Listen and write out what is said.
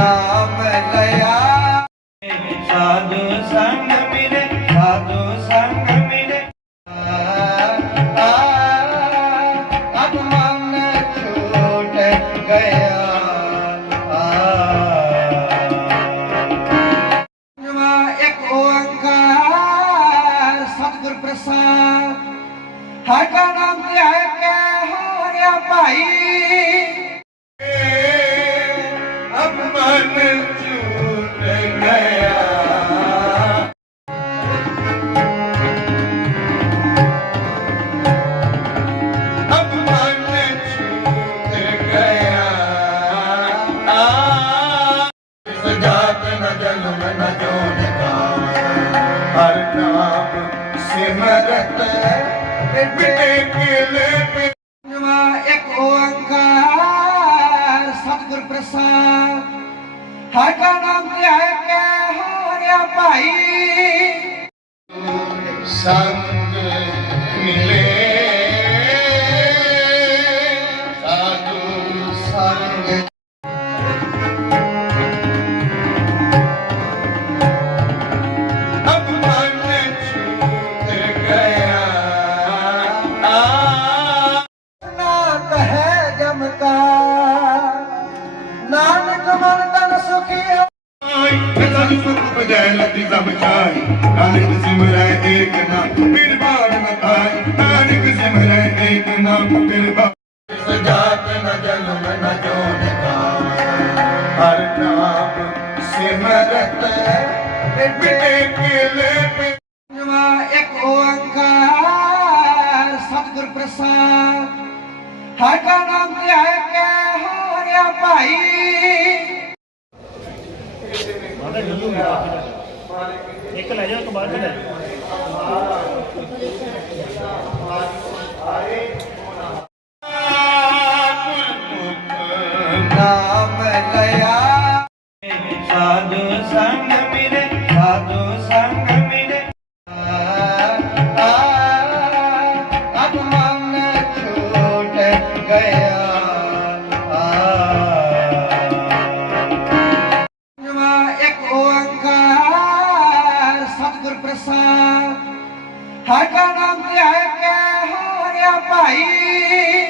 ਨਾਮ ਲਿਆ। ਸਾਧੂ ਸੰਗ ਮਿਲੇ, ਸਾਧੂ ਸੰਗ ਮਿਲੇ। ਆ ਅਭਮਨ ਛੋਟ ਗਿਆ। ਪ੍ਰਸਾਦ। ਹਰ ਕਾ ਨਾਮ ਤੇ ਹੈ ਕੇ ਹੋਰਿਆ ਭਾਈ। ਜੋਨ ਕਾਇਆ ਹਰ ਨਾਮ ਸਿਮਰਤ ਬਿਟੇ ਕਿਲੇ ਪਿਵਾ ਇੱਕ ਓੰਕਾਰ ਸਤਿਗੁਰ ਪ੍ਰਸਾਦ ਸਾਡਾ ਨਾਮ ਧਿਆਇ ਕੇ ਹਾਰਿਆ ਭਾਈ ਸੰਗ ਸਾਧੂ ਸੁਖ ਬਜੈ ਲਤੀ ਸਭ ਚਾਈ ਨਾਨਕ ਸਿਮਰੈ ਏਕ ਨਾਮ ਬਿਨ ਬਾਦ ਮਤਾਈ ਨਾਨਕ ਸਿਮਰੈ ਏਕ ਨਾਮ ਬਿਨ ਬਾਦ ਸਜਾਤ ਨ ਜਨਮ ਨ ਜੋਨ ਕਾਇਆ ਹਰ ਨਾਮ ਸਿਮਰਤ ਬਿਟੇ ਕਿਲੇ ਪਿਵਾ ਇੱਕ ਓੰਕਾਰ ਸਤਿਗੁਰ ਪ੍ਰਸਾਦ। ਸਾਡਾ ਨਾਮ ਧਿਆਇ ਕੇ ਹਾਰਿਆ ਭਾਈ। ਇੱਕ ਲੈ ਜਾ ਇੱਕ ਬਾਅਦ ਚ ਲੈ ਸਾਡਾ ਨਾਮ ਤੇ ਹੈ ਕੈ ਹੋਰਿਆ ਭਾਈ।